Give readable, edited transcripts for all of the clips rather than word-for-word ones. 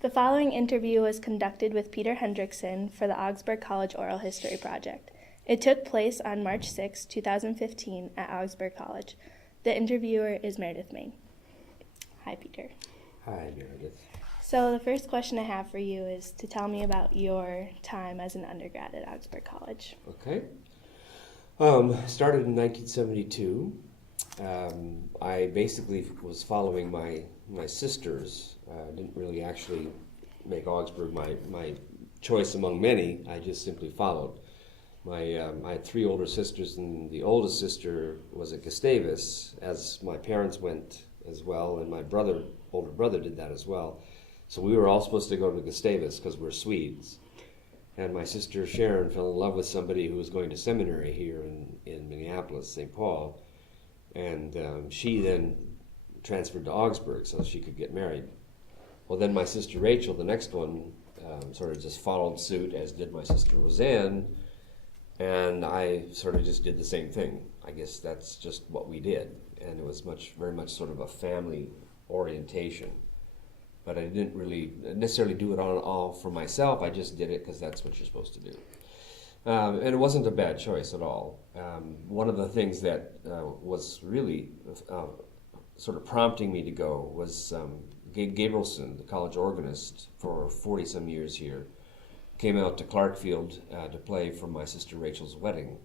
The following interview was conducted with Peter Hendrickson for the Augsburg College Oral History Project. It took place on March 6, 2015 at Augsburg College. The interviewer is Meredith Main. Hi, Peter. Hi, Meredith. So the first question I have for you is to tell me about your time as an undergrad at Augsburg College. Okay. Started in 1972. I basically was following my sisters. Didn't really actually make Augsburg my choice among many. I just simply followed. I had three older sisters, and the oldest sister was at Gustavus, as my parents went as well, and my older brother did that as well. So we were all supposed to go to Gustavus because we're Swedes. And my sister Sharon fell in love with somebody who was going to seminary here in Minneapolis, St. Paul. And she then transferred to Augsburg so she could get married. Well, then my sister Rachel, the next one, sort of just followed suit, as did my sister Roseanne. And I sort of just did the same thing. I guess that's just what we did. And it was very much sort of a family orientation. But I didn't really necessarily do it all for myself. I just did it because that's what you're supposed to do. And it wasn't a bad choice at all. One of the things that was really sort of prompting me to go was Gabe Gabrielson, the college organist for 40-some years here, came out to Clarkfield to play for my sister Rachel's wedding.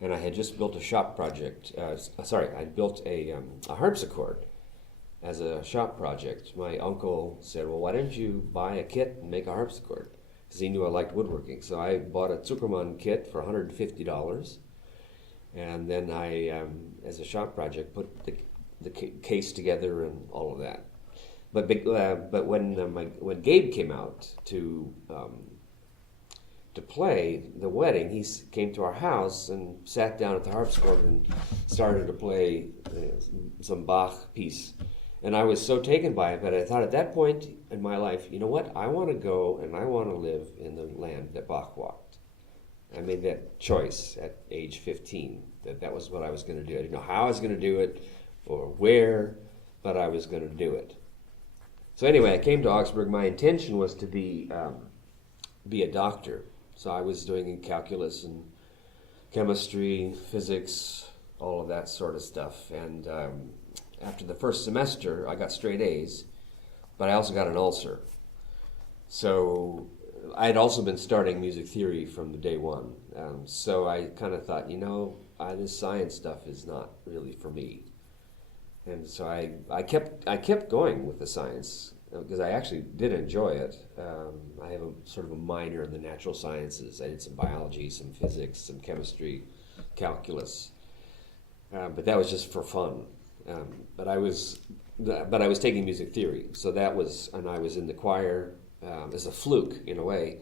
And I had just built a shop project. I built a harpsichord as a shop project. My uncle said, well, why don't you buy a kit and make a harpsichord? Because he knew I liked woodworking. So I bought a Zuckerman kit for $150. And then I, as a shop project, put the case together and all of that. But when Gabe came out to play the wedding, he came to our house and sat down at the harpsichord and started to play some Bach piece. And I was so taken by it that I thought at that point in my life, you know what, I want to go and I want to live in the land that Bach walked. I made that choice at age 15, that was what I was going to do. I didn't know how I was going to do it or where, but I was going to do it. So anyway, I came to Augsburg. My intention was to be a doctor. So I was doing calculus and chemistry, physics, all of that sort of stuff. And after the first semester, I got straight A's, but I also got an ulcer. So I had also been starting music theory from the day one. So I kind of thought, this science stuff is not really for me. And so I kept going with the science because I actually did enjoy it. I have a sort of a minor in the natural sciences. I did some biology, some physics, some chemistry, calculus, but that was just for fun. But I was taking music theory, so that was, and I was in the choir as a fluke in a way,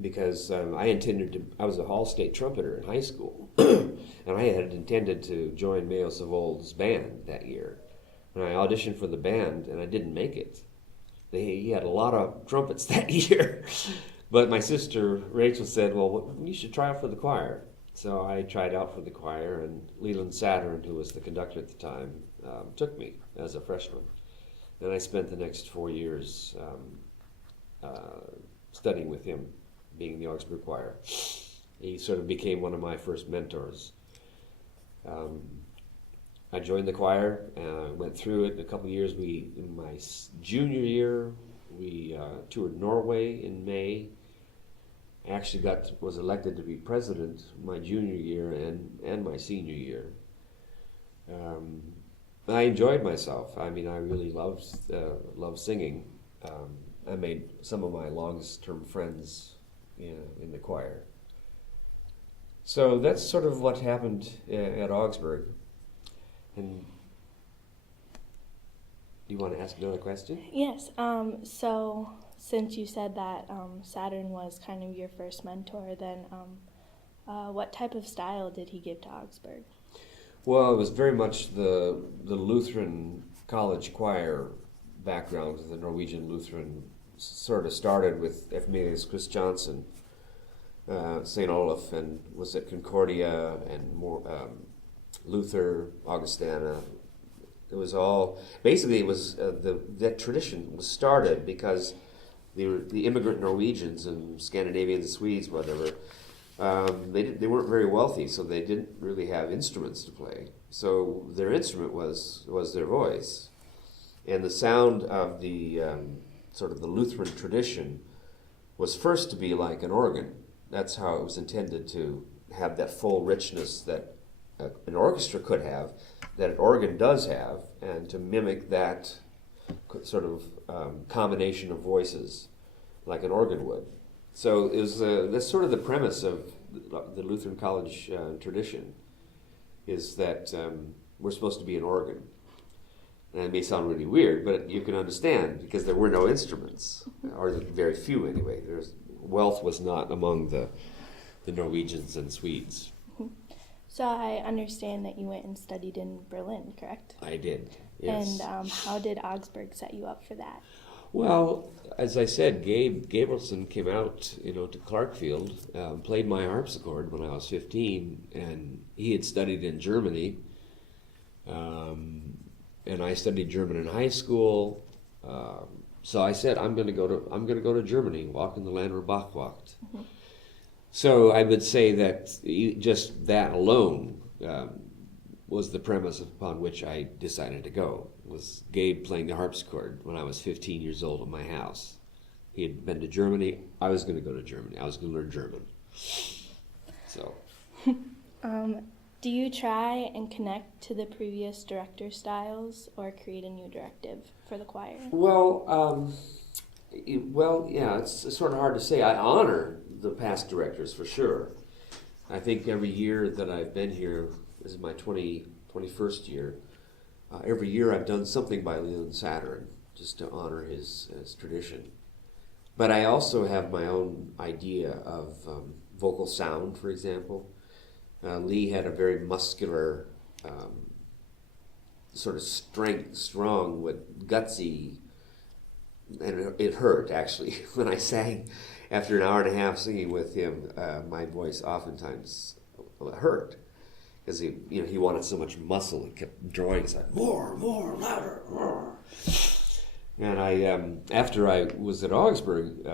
because I was a Hall State trumpeter in high school, and I had intended to join Mayo Savold's band that year, and I auditioned for the band, and I didn't make it. He had a lot of trumpets that year, but my sister Rachel said, well, you should try out for the choir. So I tried out for the choir, and Leland Saturn, who was the conductor at the time, took me as a freshman. And I spent the next 4 years studying with him, being in the Augsburg choir. He sort of became one of my first mentors. I joined the choir, went through it in a couple of years. In my junior year, we toured Norway in May. I actually was elected to be president my junior year and my senior year. I enjoyed myself. I mean, I really loved singing. I made some of my longest-term friends in the choir. So that's sort of what happened at Augsburg. And do you want to ask another question? Yes. So since you said that Saturn was kind of your first mentor, then what type of style did he give to Augsburg? Well, it was very much the Lutheran college choir background. The Norwegian Lutheran sort of started with emeritus Chris Johnson, St. Olaf, and was at Concordia and more Luther, Augustana, It was all basically it was that tradition was started because the immigrant Norwegians and Scandinavians and Swedes, whatever, they weren't very wealthy, so they didn't really have instruments to play. So their instrument was their voice, and the sound of the sort of the Lutheran tradition was first to be like an organ. That's how it was intended to have that full richness that an orchestra could have, that an organ does have, and to mimic that sort of combination of voices like an organ would. So it was that's sort of the premise of the Lutheran College tradition, is that we're supposed to be an organ. And it may sound really weird, but you can understand because there were no instruments, or very few anyway. Wealth was not among the Norwegians and Swedes. So I understand that you went and studied in Berlin, correct? I did, yes. And how did Augsburg set you up for that? Well, as I said, Gabrielson came out, to Clarkfield, played my harpsichord when I was 15, and he had studied in Germany, and I studied German in high school. So I said, I'm going to go to Germany, walk in the land where Bach walked. Mm-hmm. So I would say that just that alone was the premise upon which I decided to go, was Gabe playing the harpsichord when I was 15 years old at my house. He had been to Germany. I was going to go to Germany. I was going to learn German. So. Do you try and connect to the previous director styles or create a new directive for the choir? Well, yeah, it's sort of hard to say. I honor the past directors for sure. I think every year that I've been here, this is my 21st year, every year I've done something by Leland Saturn just to honor his tradition. But I also have my own idea of vocal sound, for example. Lee had a very muscular, sort of strong, with gutsy, and it hurt actually when I sang. After an hour and a half singing with him, my voice oftentimes hurt because he wanted so much muscle. He kept drawing, it's like more, louder, more. And I, after I was at Augsburg,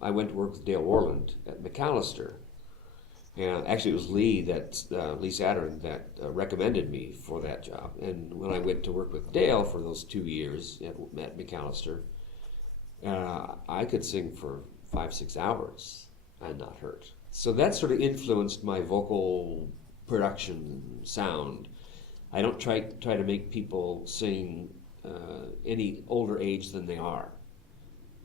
I went to work with Dale Warland at McAllister. And actually, it was Lee Saturn that recommended me for that job. And when I went to work with Dale for those 2 years at McAllister, I could sing for 5-6 hours and not hurt. So that sort of influenced my vocal production sound. I don't try to make people sing any older age than they are.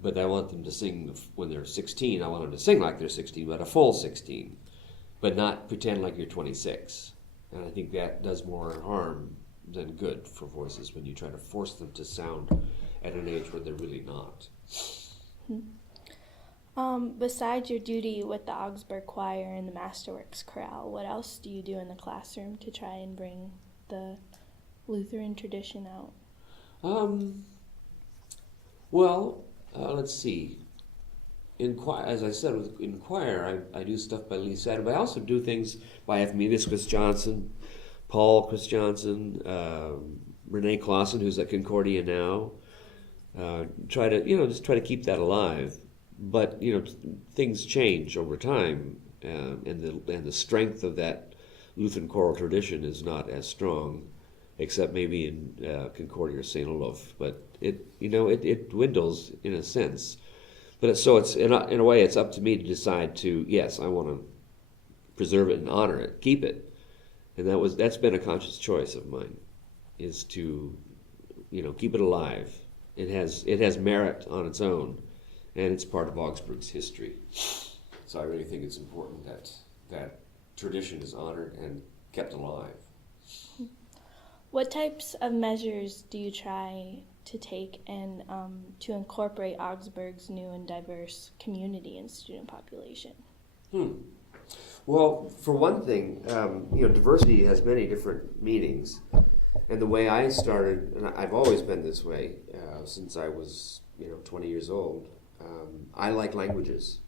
But I want them to sing when they're 16. I want them to sing like they're 16, but a full 16. But not pretend like you're 26. And I think that does more harm than good for voices when you try to force them to sound at an age where they're really not. Besides your duty with the Augsburg Choir and the Masterworks Choral, what else do you do in the classroom to try and bring the Lutheran tradition out? Let's see. In choir, as I said, in choir, I do stuff by Lee Saturn, but I also do things by emeritus Chris Johnson, Paul Chris Johnson, Renee Clausen, who's at Concordia now. Try to keep that alive. But things change over time, and the strength of that Lutheran choral tradition is not as strong, except maybe in Concordia or St. Olaf. But it dwindles in a sense. But it's in a way it's up to me to decide to, yes, I want to preserve it and honor it, keep it, and that's been a conscious choice of mine, is to keep it alive. It has merit on its own, and it's part of Augsburg's history. So I really think it's important that tradition is honored and kept alive. What types of measures do you try to take and to incorporate Augsburg's new and diverse community and student population? Well, for one thing, diversity has many different meanings. And the way I started, and I've always been this way since I was 20 years old, I like languages.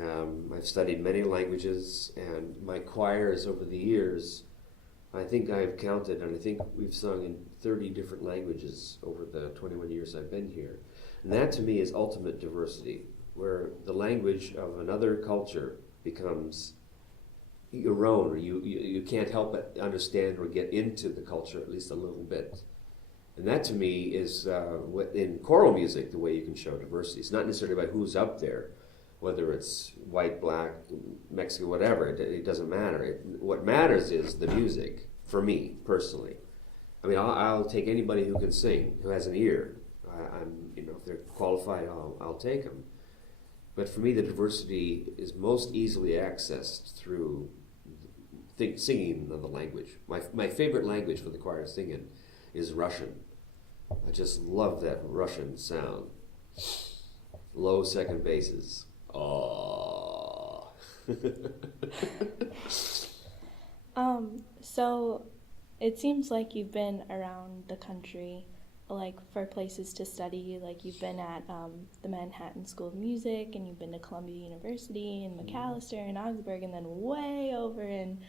I've studied many languages, and my choirs over the years I think I've counted, and I think we've sung in 30 different languages over the 21 years I've been here. And that to me is ultimate diversity, where the language of another culture becomes your own, or you can't help but understand or get into the culture at least a little bit. And that to me is, in choral music, the way you can show diversity. It's not necessarily about who's up there, whether it's white, black, Mexican, whatever, it doesn't matter. What matters is the music, for me, personally. I mean, I'll take anybody who can sing, who has an ear. If they're qualified, I'll take them. But for me, the diversity is most easily accessed through singing another language. My favorite language for the choir to sing in is Russian. I just love that Russian sound. Low second basses. Oh. So it seems like you've been around the country, like for places to study. Like you've been at the Manhattan School of Music, and you've been to Columbia University, and McAllister, and Augsburg, and then way over in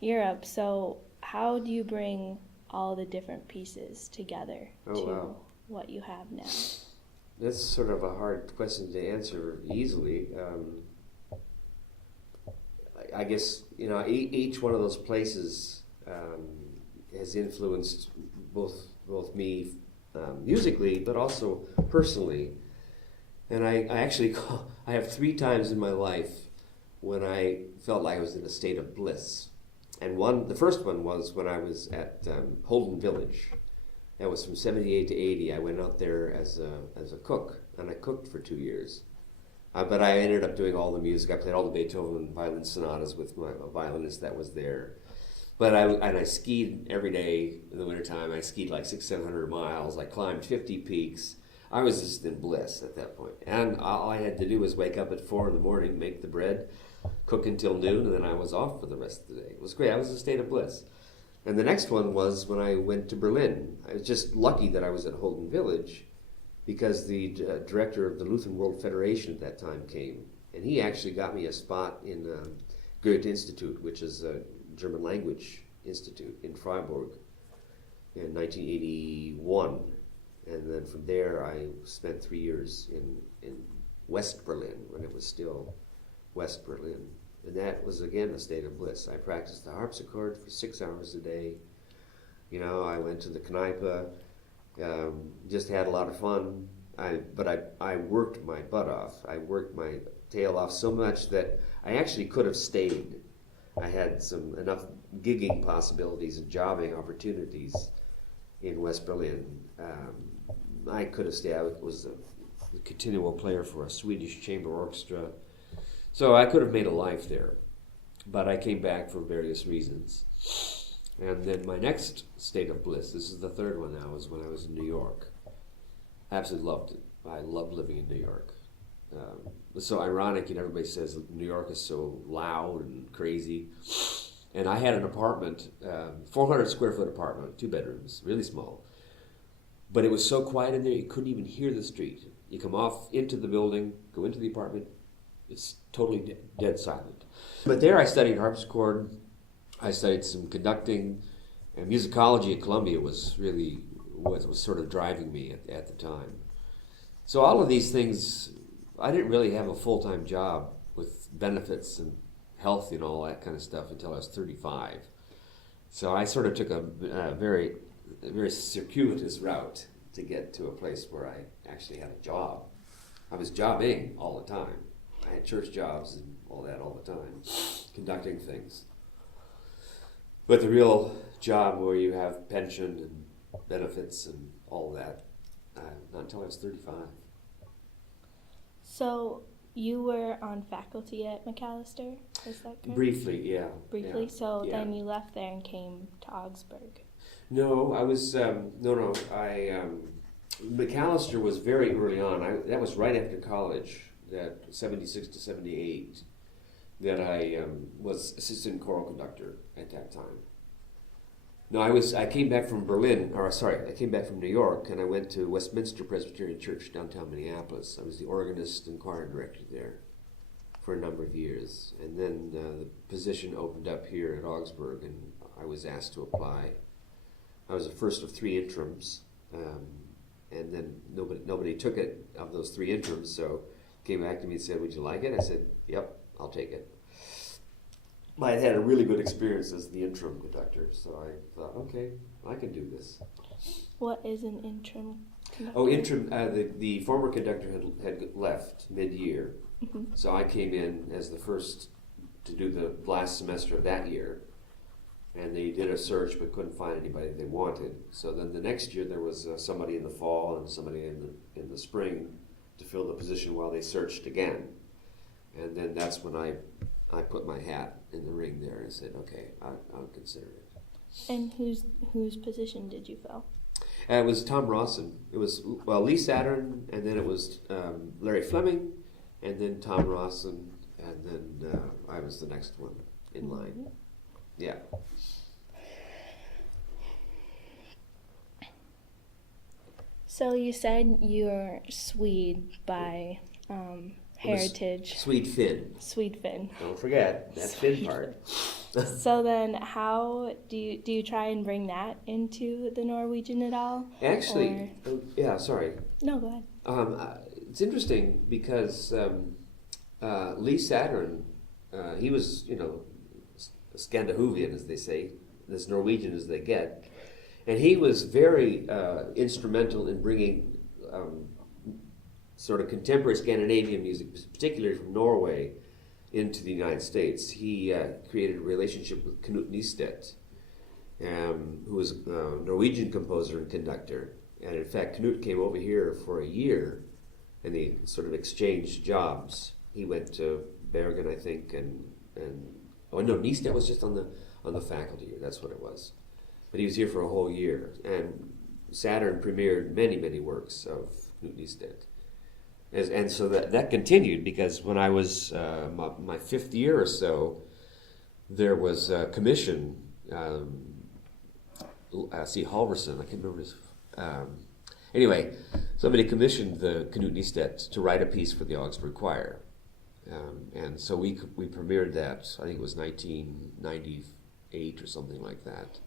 Europe. So how do you bring all the different pieces together what you have now? That's sort of a hard question to answer easily. I guess, each one of those places has influenced both me musically, but also personally. And I actually I have 3 times in my life when I felt like I was in a state of bliss. And the first one was when I was at Holden Village. That was from 78 to 80. I went out there as a cook, and I cooked for 2 years. But I ended up doing all the music. I played all the Beethoven violin sonatas with my violinist that was there. But I skied every day in the wintertime. I skied like 600-700 miles. I climbed 50 peaks. I was just in bliss at that point. And all I had to do was wake up at 4 in the morning, make the bread, cook until noon, and then I was off for the rest of the day. It was great. I was in a state of bliss. And the next one was when I went to Berlin. I was just lucky that I was at Holden Village, because the director of the Lutheran World Federation at that time came. And he actually got me a spot in Goethe Institute, which is a German language institute in Freiburg in 1981. And then from there I spent 3 years in West Berlin, when it was still West Berlin. And that was, again, a state of bliss. I practiced the harpsichord for 6 hours a day. I went to the Kneipe, just had a lot of fun. But I worked my butt off. I worked my tail off so much that I actually could have stayed. I had enough gigging possibilities and jobbing opportunities in West Berlin. I could have stayed. I was a continual player for a Swedish chamber orchestra. So I could have made a life there, but I came back for various reasons. And then my next state of bliss, this is the third one now, is when I was in New York. I absolutely loved it. I loved living in New York. It's so ironic, everybody says New York is so loud and crazy. And I had an apartment, 400 square foot apartment, 2 bedrooms, really small. But it was so quiet in there, you couldn't even hear the street. You come off into the building, go into the apartment, it's totally dead silent. But there I studied harpsichord, I studied some conducting, and musicology at Columbia was really what was sort of driving me at the time. So all of these things, I didn't really have a full-time job with benefits and health and all that kind of stuff until I was 35. So I sort of took a very circuitous route to get to a place where I actually had a job. I was jobbing all the time. I had church jobs and all that all the time, conducting things. But the real job where you have pension and benefits and all that, not until I was 35. So you were on faculty at McAllister, is that correct? Briefly, yeah. Briefly, yeah, so yeah. then you left there and came to Augsburg. No, I was, McAllister was very early on. That was right after college, that 76 to 78, that I was assistant choral conductor at that time. No, I came back from I came back from New York, and I went to Westminster Presbyterian Church, downtown Minneapolis. I was the organist and choir director there for a number of years. And then the position opened up here at Augsburg, and I was asked to apply. I was the first of 3 interims, and then nobody took it of those 3 interims, so came back to me and said, would you like it? I said, yep, I'll take it. I had had a really good experience as the interim conductor, so I thought, okay, I can do this. What is an interim conductor? Oh, interim, the former conductor had left mid-year, so I came in as the first to do the last semester of that year, and they did a search but couldn't find anybody they wanted. So then the next year there was somebody in the fall and somebody in the spring to fill the position while they searched again. And then that's when I put my hat in the ring there and said, okay, I'll consider it. And whose position did you fill? It was Tom Rawson. It was, well, Lee Saturn, and then it was Larry Fleming, and then Tom Rawson, and then I was the next one in line. Yeah. So you said you're Swede by heritage. Swede Finn. Swede Finn. Don't forget that Finn part. So then how do you try and bring that into the Norwegian at all? Actually, yeah, sorry. No, go ahead. It's interesting because Lee Saturn, he was, Scandinavian, as they say, as Norwegian as they get. And he was very instrumental in bringing sort of contemporary Scandinavian music, particularly from Norway, into the United States. He created a relationship with Knut Nystedt, who was a Norwegian composer and conductor. And in fact, Knut came over here for a year, and they sort of exchanged jobs. He went to Bergen, I think, and Nystedt was just on the faculty. That's what it was. But he was here for a whole year, and Saturn premiered many, many works of Knut Nystedt. And so that continued, because when I was my 5th year or so, there was a commission. Halverson, I can't remember his. Anyway, somebody commissioned the Knut Nystedt to write a piece for the Augsburg Choir, and so we premiered that. I think it was 1998 or something like that.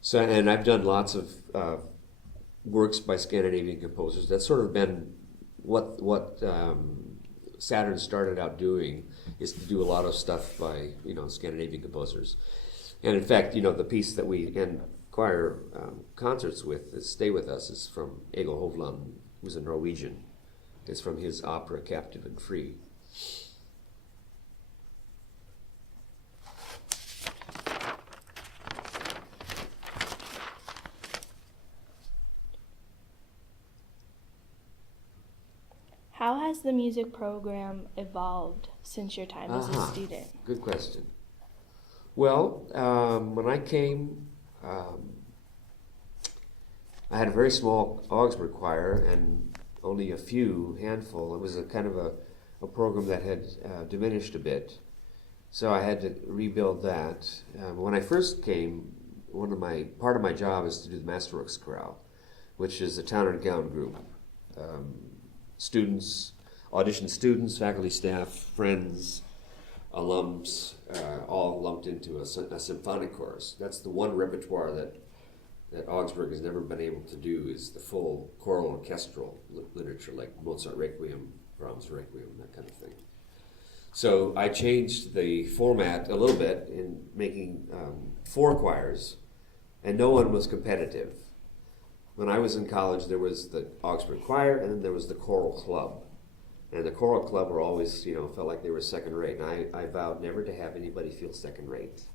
So, and I've done lots of works by Scandinavian composers. That's sort of been what Saturn started out doing, is to do a lot of stuff by Scandinavian composers. And in fact, the piece that we end choir concerts with, Stay With Us, is from Egil Hovland, who's a Norwegian. It's from his opera Captive and Free. How has the music program evolved since your time as a student? Good question. Well, when I came, I had a very small Augsburg choir and only a handful. It was a kind of a program that had diminished a bit, so I had to rebuild that. When I first came, part of my job is to do the Masterworks Choral, which is a town and gown group. Students, audition students, faculty, staff, friends, alums, all lumped into a symphonic chorus. That's the one repertoire that Augsburg has never been able to do, is the full choral orchestral literature, like Mozart Requiem, Brahms Requiem, that kind of thing. So I changed the format a little bit in making 4 choirs, and no one was competitive. When I was in college, there was the Augsburg Choir, and then there was the Choral Club. And the Choral Club were always, felt like they were second rate. And I vowed never to have anybody feel second rate.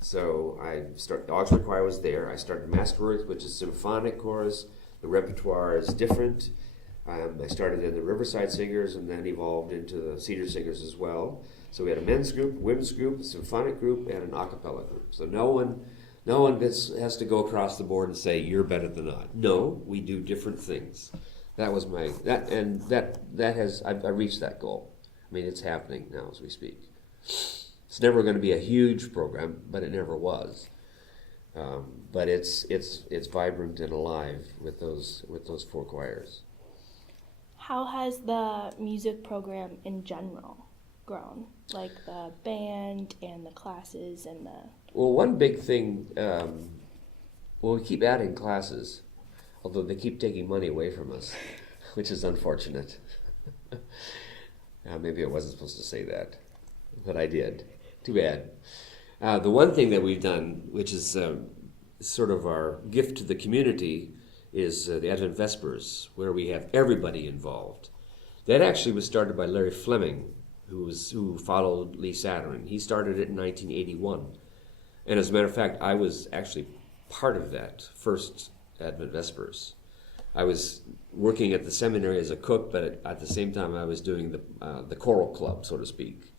So the Augsburg Choir was there. I started Masterworks, which is symphonic chorus. The repertoire is different. I started in the Riverside Singers and then evolved into the Cedar Singers as well. So we had a men's group, women's group, a symphonic group, and an a cappella group. So no one has to go across the board and say, you're better than I. No, we do different things. That was I've reached that goal. I mean, it's happening now as we speak. It's never going to be a huge program, but it never was. But it's vibrant and alive with those 4 choirs. How has the music program in general grown? Like the band and the classes and the... Well, one big thing, well, we keep adding classes, although they keep taking money away from us, which is unfortunate. Maybe I wasn't supposed to say that, but I did. Too bad. The one thing that we've done, which is sort of our gift to the community, is the Advent Vespers, where we have everybody involved. That actually was started by Larry Fleming, who followed Lee Saturn. He started it in 1981. And as a matter of fact, I was actually part of that first Advent Vespers. I was working at the seminary as a cook, but at the same time I was doing the choral club, so to speak,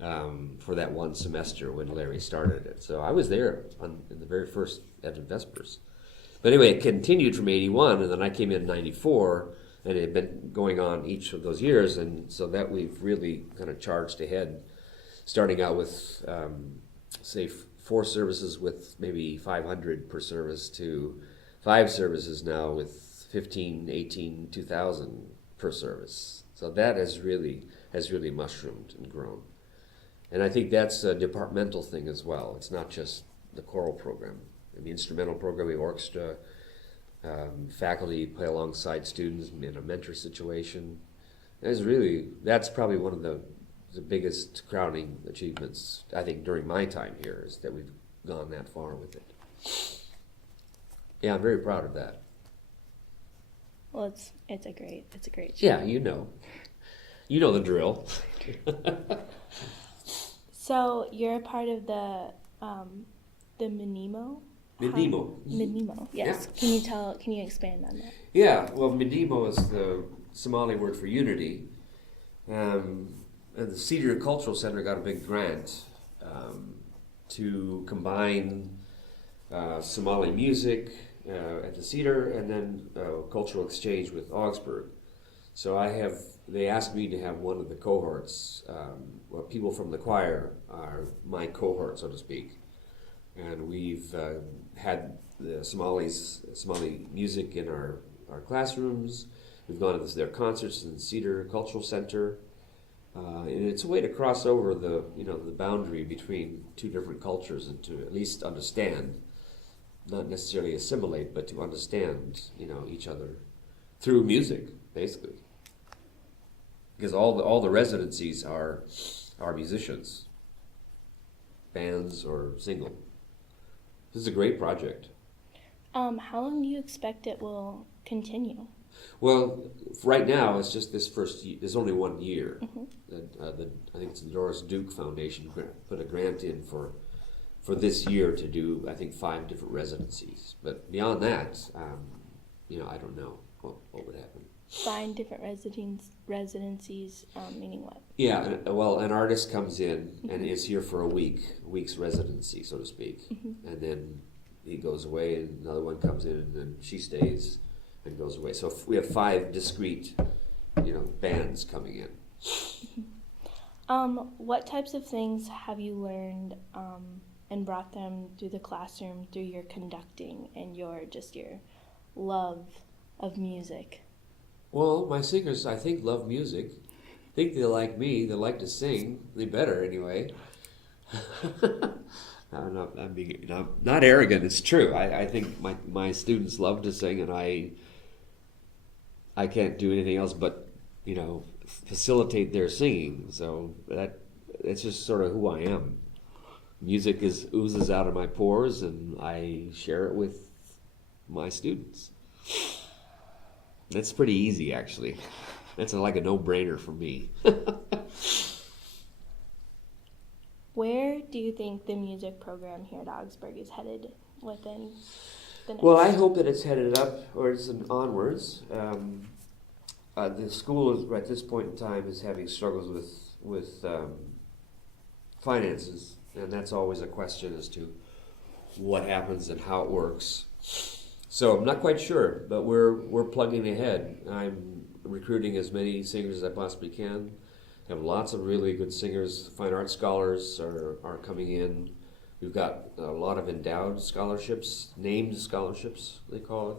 for that one semester when Larry started it. So I was there in the very first Advent Vespers. But anyway, it continued from 81, and then I came in 94, and it had been going on each of those years, and so that we've really kind of charged ahead, starting out with, say, 4 services with maybe 500 per service to 5 services now with 15, 18, 2,000 per service. So that has really mushroomed and grown. And I think that's a departmental thing as well. It's not just the choral program. In the instrumental program, we have orchestra, faculty play alongside students in a mentor situation. That's probably one of the biggest crowning achievements, I think, during my time here, is that we've gone that far with it. Yeah, I'm very proud of that. Well, it's a great Yeah, you know the drill. So you're a part of the Minimo? Minimo, yes. Yeah. Can you expand on that? Yeah, well, Minimo is the Somali word for unity. And the Cedar Cultural Center got a big grant to combine Somali music at the Cedar and then cultural exchange with Augsburg. So they asked me to have one of the cohorts, people from the choir are my cohort, so to speak. And we've had the Somali music in our classrooms. We've gone to their concerts in the Cedar Cultural Center. And it's a way to cross over the boundary between two different cultures and to at least understand, not necessarily assimilate, but to understand, each other through music, basically. Because all the residencies are musicians, bands or single. This is a great project. How long do you expect it will continue? Well, right now it's just this first year. There's only 1 year. Mm-hmm. I think it's the Doris Duke Foundation put a grant in for this year to do, I think, 5 different residencies. But beyond that, I don't know what would happen. 5 different residencies, meaning what? Yeah, well, an artist comes in and is here for a week's residency, so to speak, and then he goes away, and another one comes in, and then she stays and goes away. So we have 5 discrete, bands coming in. What types of things have you learned and brought them through the classroom through your conducting and your love of music? Well, my singers, I think, love music. I think they like me. They like to sing. They better, anyway. I'm being not arrogant. It's true. I think my students love to sing, and I can't do anything else but, facilitate their singing. So that's just sort of who I am. Music oozes out of my pores, and I share it with my students. That's pretty easy, actually. That's like a no-brainer for me. Where do you think the music program here at Augsburg is headed within the next... Well, I hope that it's headed up, or it's onwards. The school, at this point in time, is having struggles with finances, and that's always a question as to what happens and how it works. So I'm not quite sure, but we're plugging ahead. I'm recruiting as many singers as I possibly can. Have lots of really good singers. Fine arts scholars are coming in. We've got a lot of endowed scholarships, named scholarships, they call it.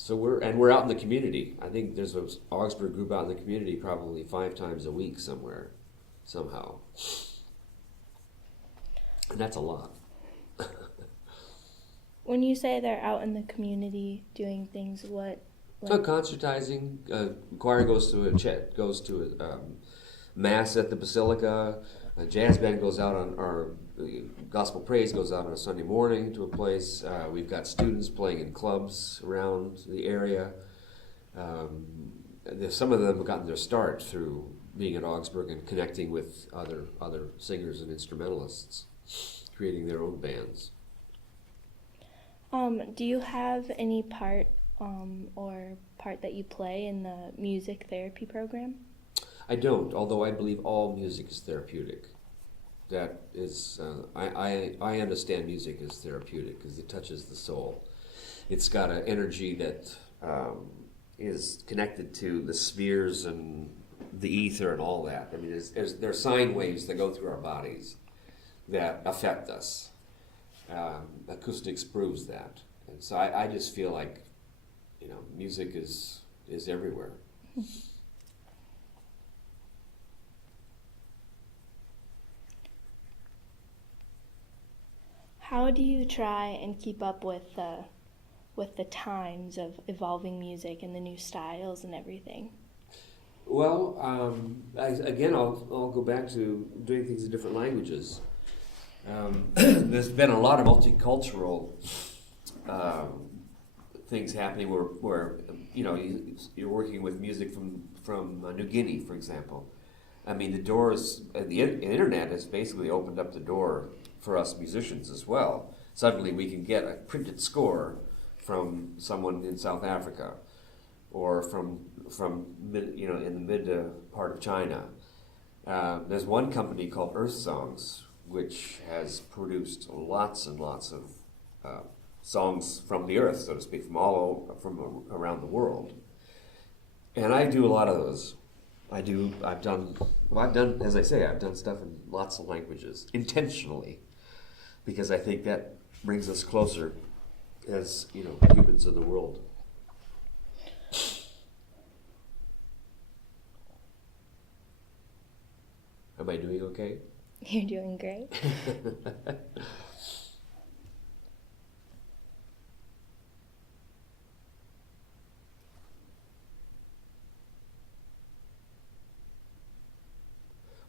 So we're out in the community. I think there's an Augsburg group out in the community probably 5 times a week somewhere, somehow. And that's a lot. When you say they're out in the community doing things, what? Concertizing. Choir goes to a mass at the Basilica. A jazz band goes out on our gospel praise goes out on a Sunday morning to a place. We've got students playing in clubs around the area. Some of them have gotten their start through being at Augsburg and connecting with other singers and instrumentalists, creating their own bands. Do you have any part that you play in the music therapy program? I don't, although I believe all music is therapeutic. That is, I understand music as therapeutic because it touches the soul. It's got an energy that is connected to the spheres and the ether and all that. I mean, there are sine waves that go through our bodies that affect us. Acoustics proves that. And so I just feel like, music is everywhere. How do you try and keep up with the times of evolving music and the new styles and everything? Well, I'll go back to doing things in different languages. There's been a lot of multicultural things happening where you're working with music from New Guinea, for example. I mean, the internet has basically opened up the door for us musicians as well. Suddenly we can get a printed score from someone in South Africa or from in the mid part of China. There's one company called Earth Songs, which has produced lots and lots of songs from the earth, so to speak, from around the world. And I do a lot of those. I've done, as I say, I've done stuff in lots of languages, intentionally, because I think that brings us closer as, humans in the world. Am I doing okay? You're doing great.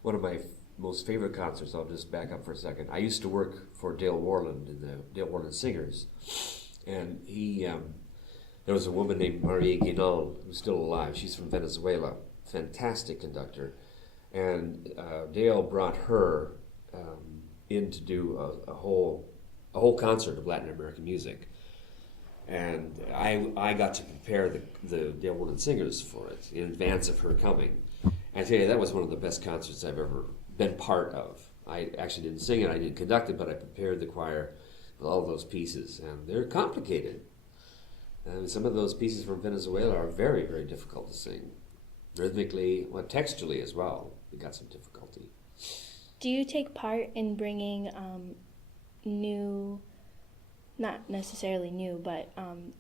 One of my most favorite concerts, I'll just back up for a second. I used to work for Dale Warland in the Dale Warland Singers, and there was a woman named Maria Guinal who's still alive. She's from Venezuela, fantastic conductor, and Dale brought her in to do a whole concert of Latin American music, and I got to prepare the Dale Warland Singers for it in advance of her coming. I tell you, that was one of the best concerts I've ever been part of. I actually didn't sing it, I didn't conduct it, but I prepared the choir with all of those pieces, and they're complicated. And some of those pieces from Venezuela are very, very difficult to sing. Rhythmically, textually as well, we got some difficulty. Do you take part in bringing new, not necessarily new, but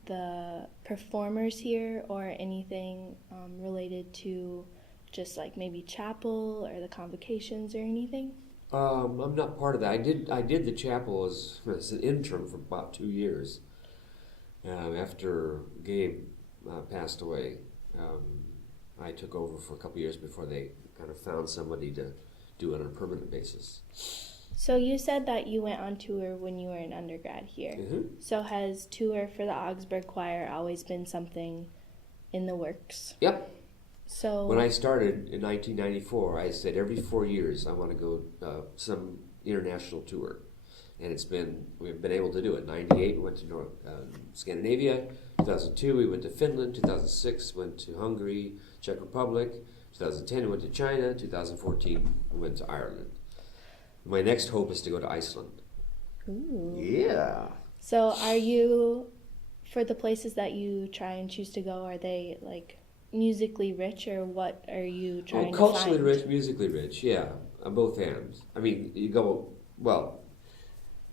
the performers here, or anything related to just like maybe chapel or the convocations or anything? I'm not part of that. I did the chapel as an interim for about 2 years after Gabe passed away. I took over for a couple years before they kind of found somebody to do it on a permanent basis. So you said that you went on tour when you were an undergrad here. Mm-hmm. So has tour for the Augsburg Choir always been something in the works? Yep. So when I started in 1994, I said every 4 years I want to go some international tour, and we've been able to do it. 98 we went to Scandinavia. 2002 we went to Finland. 2006 went to Hungary, Czech Republic. 2010 we went to China. 2014 we went to Ireland. My next hope is to go to Iceland. Ooh. Yeah. So are you, for the places that you try and choose to go, are they like musically rich, or what are you trying to find? Culturally rich, musically rich, yeah, on both ends. I mean, you go,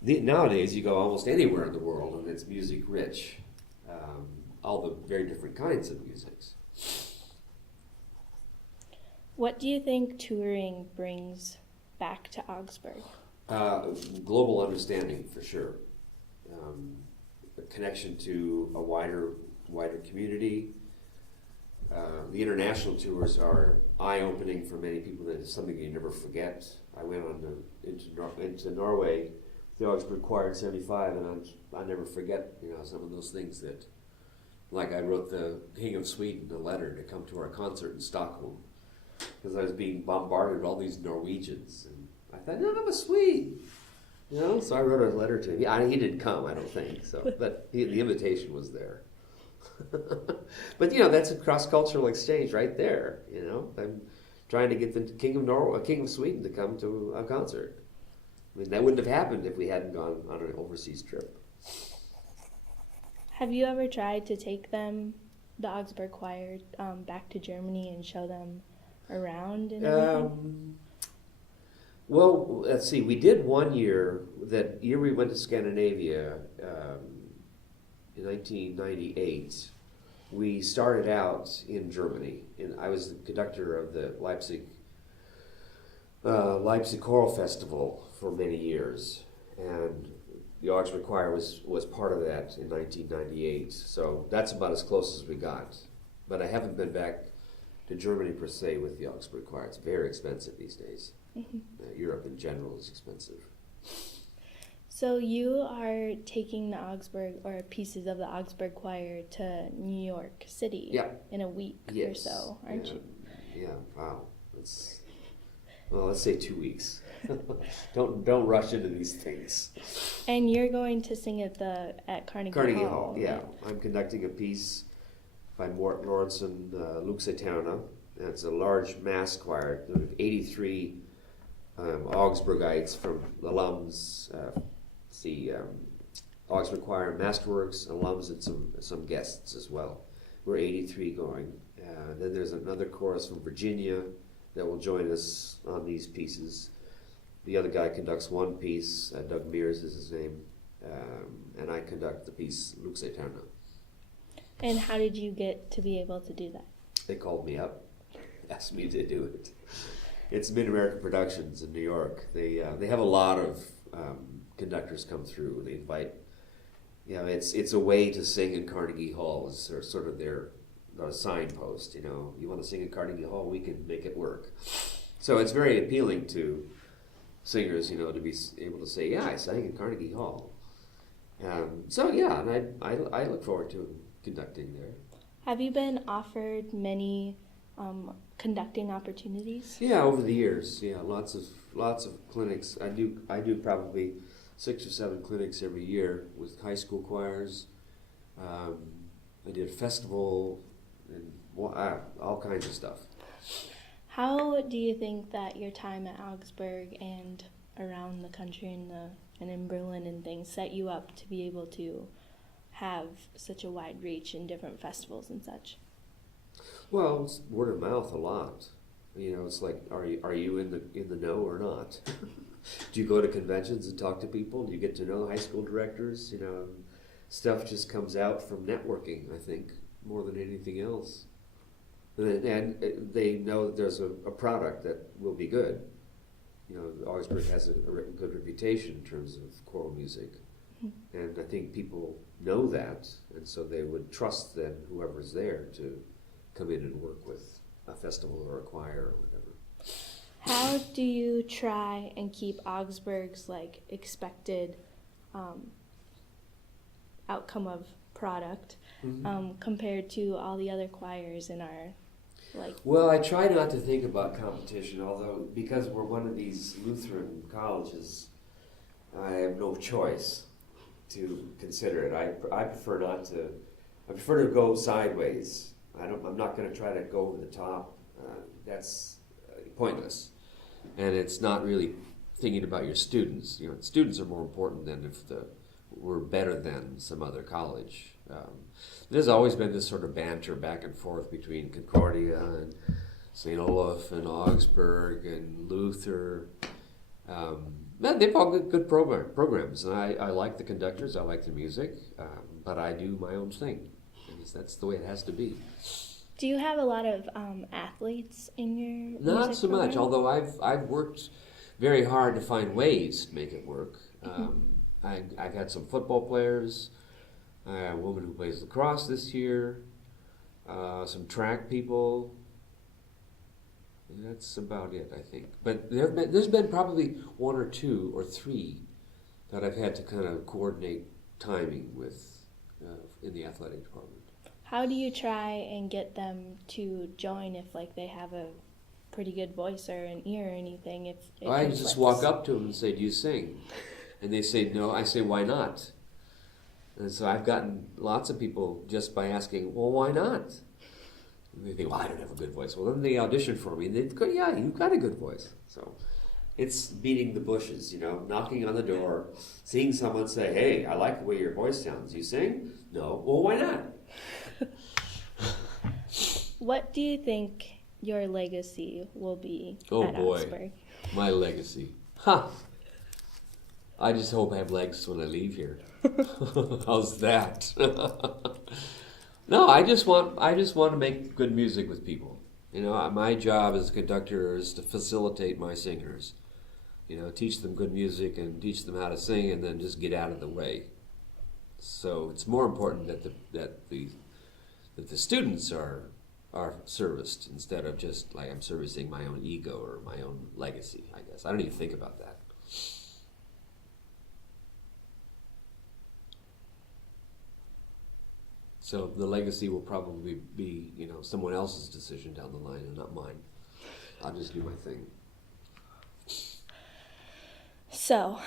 nowadays you go almost anywhere in the world and it's music rich. all the very different kinds of musics. What do you think touring brings back to Augsburg? Global understanding, for sure. A connection to a wider community. The international tours are eye-opening for many people. That is something you never forget. I went into Norway, the Augsburg Choir in '75, and I never forget, some of those things that, like I wrote the King of Sweden a letter to come to our concert in Stockholm, because I was being bombarded with all these Norwegians, and I thought, no, I'm a Swede, So I wrote a letter to him. He didn't come, I don't think. So, but the invitation was there. But that's a cross-cultural exchange right there. I'm trying to get the King of Sweden to come to a concert. I mean, that wouldn't have happened if we hadn't gone on an overseas trip. Have you ever tried to take the Augsburg Choir, back to Germany and show them around and everything? Well, let's see. We did one year. That year we went to Scandinavia in 1998. We started out in Germany, and I was the conductor of the Leipzig Choral Festival for many years, and the Augsburg Choir was part of that in 1998. So that's about as close as we got. But I haven't been back to Germany per se with the Augsburg Choir. It's very expensive these days. Mm-hmm. Europe in general is expensive. So you are taking the Augsburg, or pieces of the Augsburg Choir, to New York City in a week or so, aren't you? Yeah, wow. Let's say 2 weeks. Don't rush into these things. And you're going to sing at Carnegie Hall. Yeah. Right? I'm conducting a piece by Mort Lawrenson, Luxetauna. It's a large mass choir. There are 83 Augsburgites from alums, Augsburg Choir Masterworks, alums, and some guests as well. We're 83 going. Then there's another chorus from Virginia that will join us on these pieces. The other guy conducts one piece, Doug Mears is his name, and I conduct the piece Luxetauna. And how did you get to be able to do that? They called me up, asked me to do it. It's Mid-American Productions in New York. They have a lot of conductors come through. They invite, it's a way to sing in Carnegie Hall. It's sort of their signpost. You want to sing in Carnegie Hall, we can make it work. So it's very appealing to singers, to be able to say, I sang in Carnegie Hall. And I look forward to conducting there. Have you been offered many conducting opportunities? Yeah, over the years, lots of clinics. I do probably 6 or 7 clinics every year with high school choirs. I did a festival and all kinds of stuff. How do you think that your time at Augsburg and around the country and in Berlin and things set you up to be able to have such a wide reach in different festivals and such? Well, it's word of mouth a lot. It's like, are you in the know or not? Do you go to conventions and talk to people? Do you get to know high school directors? Stuff just comes out from networking, I think, more than anything else. And they know that there's a product that will be good. Augsburg has a good reputation in terms of choral music. Mm-hmm. And I think people know that, and so they would trust then whoever's there to come in and work with a festival or a choir or whatever. How do you try and keep Augsburg's expected outcome of product compared to all the other choirs in our Well, I try not to think about competition, although because we're one of these Lutheran colleges, I have no choice to consider it. I prefer not to. I prefer to go sideways. I'm not going to try to go over the top. That's pointless, and it's not really thinking about your students. Students are more important than if we're better than some other college. There's always been this sort of banter back and forth between Concordia and St. Olaf and Augsburg and Luther. They've all good programs, and I like the conductors, I like the music, but I do my own thing. because that's the way it has to be. Do you have a lot of athletes in your Not music so much, program? although I've worked very hard to find ways to make it work. I've had some football players, a woman who plays lacrosse this year, some track people. That's about it, I think. But there's been probably one or two or three that I've had to kind of coordinate timing with in the athletic department. How do you try and get them to join if like they have a pretty good voice or an ear or anything? If it I conflicts? just walk up to them and say, "Do you sing?" And they say no. I say, "Why not?" And so I've gotten lots of people just by asking, "Well, why not?" And they think, "Well, I don't have a good voice." Well, then they audition for me and they go, "Yeah, you've got a good voice." So it's beating the bushes, knocking on the door, seeing someone say, "Hey, I like the way your voice sounds. You sing?" No. Well, why not? What do you think your legacy will be Oh at boy, Augsburg? my legacy. I just hope I have legs when I leave here. How's that? No, I just want to make good music with people. My job as a conductor is to facilitate my singers. Teach them good music and teach them how to sing, and then just get out of the way. So it's more important that the students are serviced instead of just like I'm servicing my own ego or my own legacy, I guess. I don't even think about that. So the legacy will probably be, someone else's decision down the line and not mine. I'll just do my thing. So,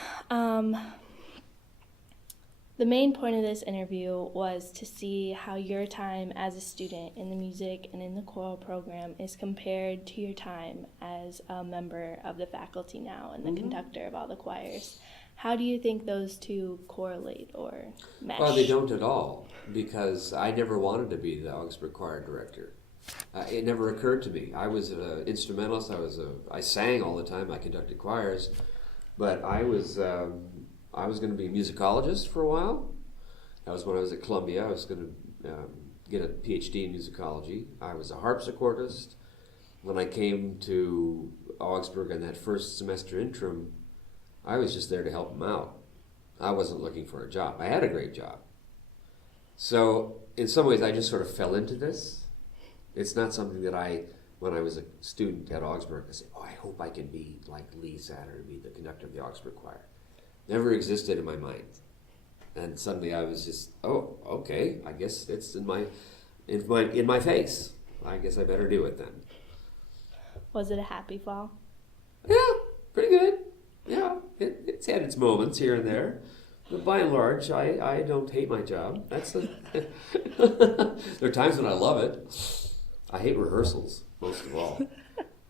the main point of this interview was to see how your time as a student in the music and in the choral program is compared to your time as a member of the faculty now and the conductor of all the choirs. How do you think those two correlate or mesh? Well, they don't at all, because I never wanted to be the Augsburg choir director. It never occurred to me. I was an instrumentalist. I sang all the time. I conducted choirs, but I was going to be a musicologist for a while. That was when I was at Columbia. I was going to get a PhD in musicology. I was a harpsichordist. When I came to Augsburg in that first semester interim, I was just there to help them out. I wasn't looking for a job. I had a great job. So in some ways, I just sort of fell into this. It's not something that when I was a student at Augsburg, I said, "Oh, I hope I can be like Lee Satter and be the conductor of the Augsburg Choir." Never existed in my mind. And suddenly I was just, "Oh, okay, I guess it's in my face. I guess I better do it then." Was it a happy fall? Yeah, pretty good. Yeah, it's had its moments here and there. But by and large, I don't hate my job. There are times when I love it. I hate rehearsals, most of all.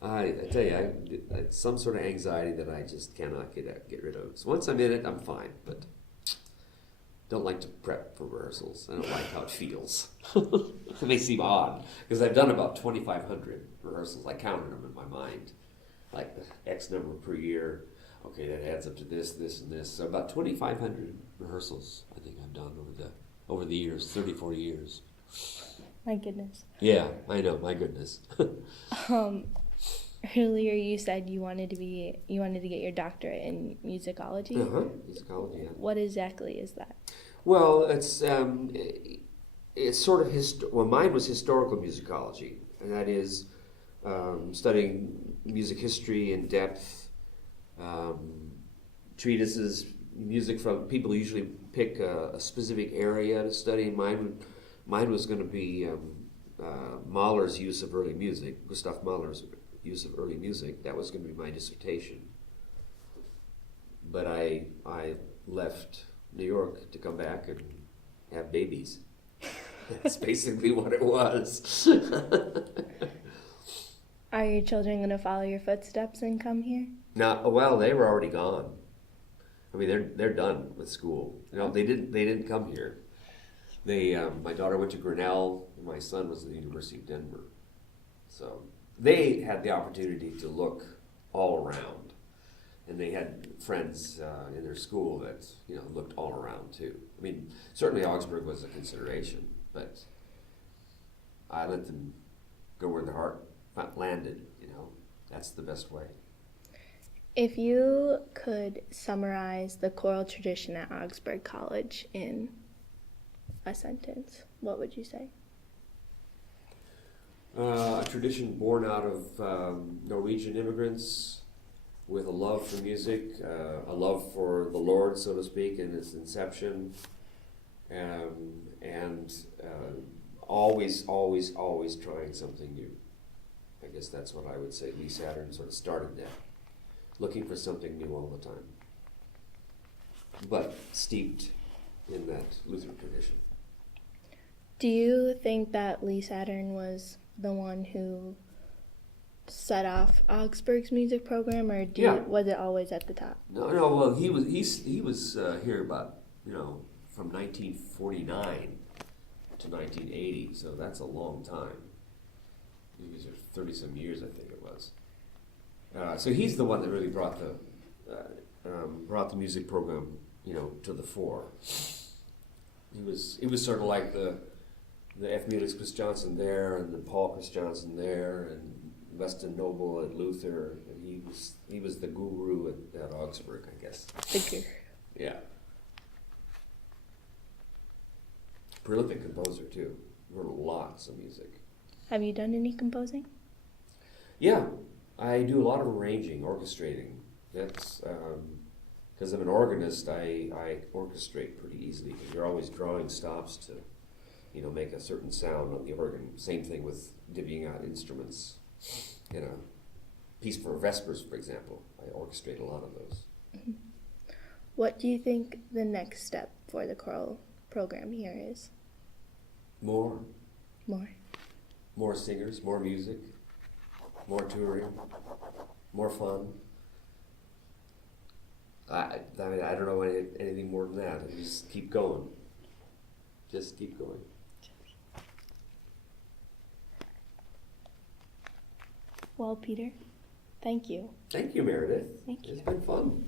I tell you, it's some sort of anxiety that I just cannot get rid of. So once I'm in it, I'm fine, but don't like to prep for rehearsals. I don't like how it feels. It may seem odd, because I've done about 2,500 rehearsals. I counted them in my mind, like X number per year. Okay, that adds up to this, this, and this. So about 2,500 rehearsals I think I've done over the years, 34 years. My goodness. Yeah, I know, my goodness. Earlier you said you wanted to get your doctorate in musicology. Musicology, yeah. What exactly is that? Well, it's sort of mine was historical musicology, and that is studying music history in depth. Treatises, music from people usually pick a specific area to study. Mine was going to be Mahler's use of early music, Gustav Mahler's use of early music. That was going to be my dissertation. But I left New York to come back and have babies. That's basically what it was. Are your children going to follow your footsteps and come here? No, well, they were already gone. I mean, they're done with school. They didn't come here. My daughter went to Grinnell, and my son was at the University of Denver. So they had the opportunity to look all around, and they had friends in their school that looked all around too. I mean, certainly Augsburg was a consideration, but I let them go where their heart landed, you know. That's the best way. If you could summarize the choral tradition at Augsburg College in a sentence, what would you say? A tradition born out of Norwegian immigrants with a love for music, a love for the Lord, so to speak, in its inception, and always trying something new. I guess that's what I would say. Lee Saturn sort of started that, looking for something new all the time, but steeped in that Lutheran tradition. Do you think that Lee Saturn was the one who set off Augsburg's music program, or was it always at the top? No. Well, he was here about, you know, from 1949 to 1980, so that's a long time. He was here 30-some years, I think it was. So he's the one that really brought the music program, you know, to the fore. It was sort of like the F. Felix Christiansen there, and the Paul Christiansen there, and Weston Noble at Luther, and he was the guru at Augsburg, I guess. The guru. Yeah. Prolific composer too. Wrote lots of music. Have you done any composing? Yeah, I do a lot of arranging, orchestrating. That's because I'm an organist. I orchestrate pretty easily because you're always drawing stops to, you know, make a certain sound on the organ. Same thing with divvying out instruments. You know, piece for Vespers, for example. I orchestrate a lot of those. Mm-hmm. What do you think the next step for the choral program here is? More singers, more music, more touring, more fun. I mean, I don't know anything more than that. Just keep going. Just keep going. Well, Peter, thank you. Thank you, Meredith. Thank you. It's been fun.